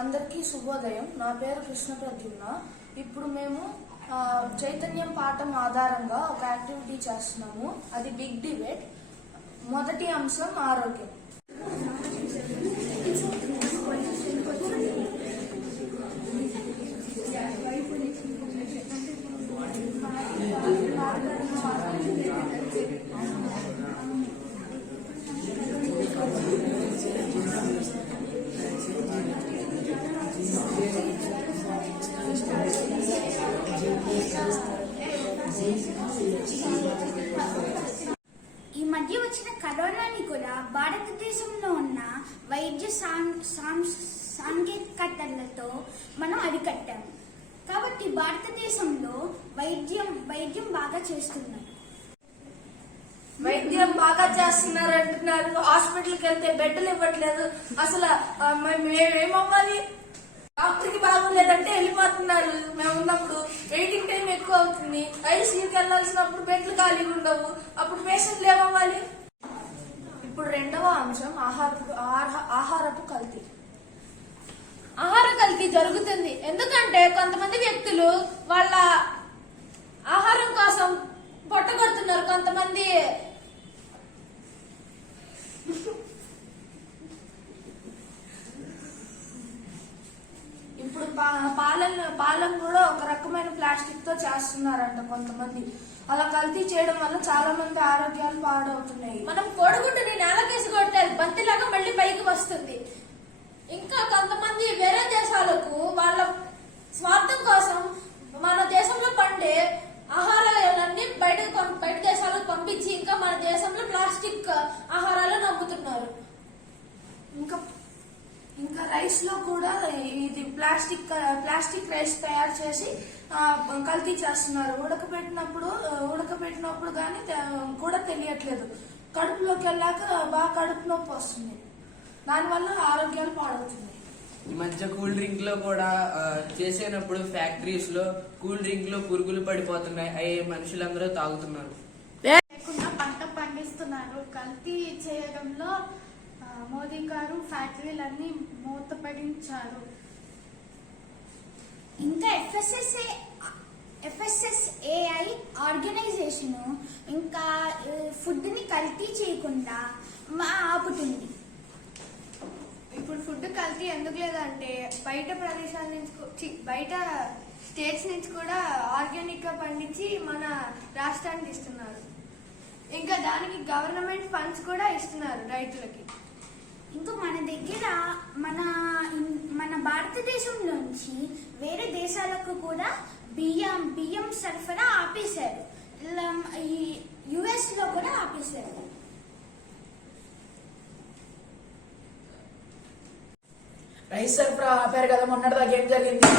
అందరికీ శుభోదయం. నా పేరు కృష్ణ ప్రద్యుమ్న. ఇప్పుడు మేము చైతన్యం పాఠం ఆధారంగా ఒక యాక్టివిటీ చేస్తున్నాము. అది బిగ్ డిబేట్. మొదటి అంశం ఆరోగ్యం. ఈ మధ్య వచ్చిన కరోనాని కూడా భారతదేశంలో ఉన్న వైద్య సాంకేతికతలతో మనం అరికట్టాము. కాబట్టి భారతదేశంలో వైద్యం బాగా చేస్తున్నారు. వైద్యం బాగా చేస్తున్నారు అంటున్నారు. హాస్పిటల్కి వెళ్తే బెడ్లు ఇవ్వట్లేదు. అసలు మేమేమవ్వాలి? డాక్టర్కి బాగోలేదంటే వెళ్ళిపోతున్నారు. మేము ఉన్నప్పుడు వెయిటింగ్ టైం ఎక్కువ అవుతుంది. ఐసీయూకి వెళ్లాల్సినప్పుడు బెడ్లు ఖాళీ ఉండవు. అప్పుడు పేషెంట్లు ఏమవ్వాలి? ఇప్పుడు రెండవ అంశం ఆహారపు కల్తీ. ఆహార కల్తీ జరుగుతుంది. ఎందుకంటే కొంతమంది వ్యక్తులు వాళ్ళ ఆహారం కోసం పొట్టగొడుతున్నారు. కొంతమంది ఇప్పుడు పాలన కూడా ఒక రకమైన ప్లాస్టిక్ తో చేస్తున్నారంట కొంతమంది. అలా కల్తీ చేయడం వల్ల చాలా మంది ఆరోగ్యాలు పాడవుతున్నాయి. మనం కోడిగుడ్డుని నేలకేసి కొడితే అది బంతిలాగా మళ్ళీ పైకి వస్తుంది. ఇంకా కొంతమంది వేరే దేశాలకు వాళ్ళ స్వార్థం కోసం మన దేశంలో పండే ఆహారాలన్నీ బయట దేశాలకు పంపించి ఇంకా మన దేశంలో ప్లాస్టిక్ ఆహారాలను అమ్ముతున్నారు. ఇంకా రైస్ లో కూడా ఇది ప్లాస్టిక్ రైస్ తయారు చేసి కల్తీ చేస్తున్నారు. ఉడకబెట్టినప్పుడు కానీ కూడా తెలియట్లేదు. కడుపులోకి వెళ్ళాక బాగా కడుపు నొప్పి వస్తుంది. దానివల్ల ఆరోగ్యాలు పాడవుతుంది. ఈ మధ్య కూల్ డ్రింక్ లో కూడా చేసేటప్పుడు ఫ్యాక్టరీస్ లో కూల్ డ్రింక్ లో పురుగులు పడిపోతున్నాయి. అవి మనుషులందరూ తాగుతున్నారు. పంట పండిస్తున్నారు. కల్తీ చేయడంలో మోదీ గారు ఫ్యాక్టరీలన్నీ మూతపడించారు. ఇంకా FSSAI ఆర్గనైజేషన్ ఇంకా ఫుడ్ ని కల్తీ చేయకుండా ఆపుతుంది. ఇప్పుడు ఫుడ్ కల్తీ ఎందుకు లేదంటే బయట ప్రదేశాల నుంచి బయట స్టేట్స్ నుంచి కూడా ఆర్గానిక్ గా పండించి మన రాష్ట్రానికి ఇస్తున్నారు. ఇంకా దానికి గవర్నమెంట్ ఫండ్స్ కూడా ఇస్తున్నారు రైతులకి. ఇంకా మన దగ్గర మన భారతదేశం నుంచి వేరే దేశాలకు కూడా బియ్యం సరఫరా ఆపేశారు. US లో కూడా ఆపేశారు. రైస్ సరఫరా ఆపారు కదా, మొన్నటిదాకా ఏం జరిగింది?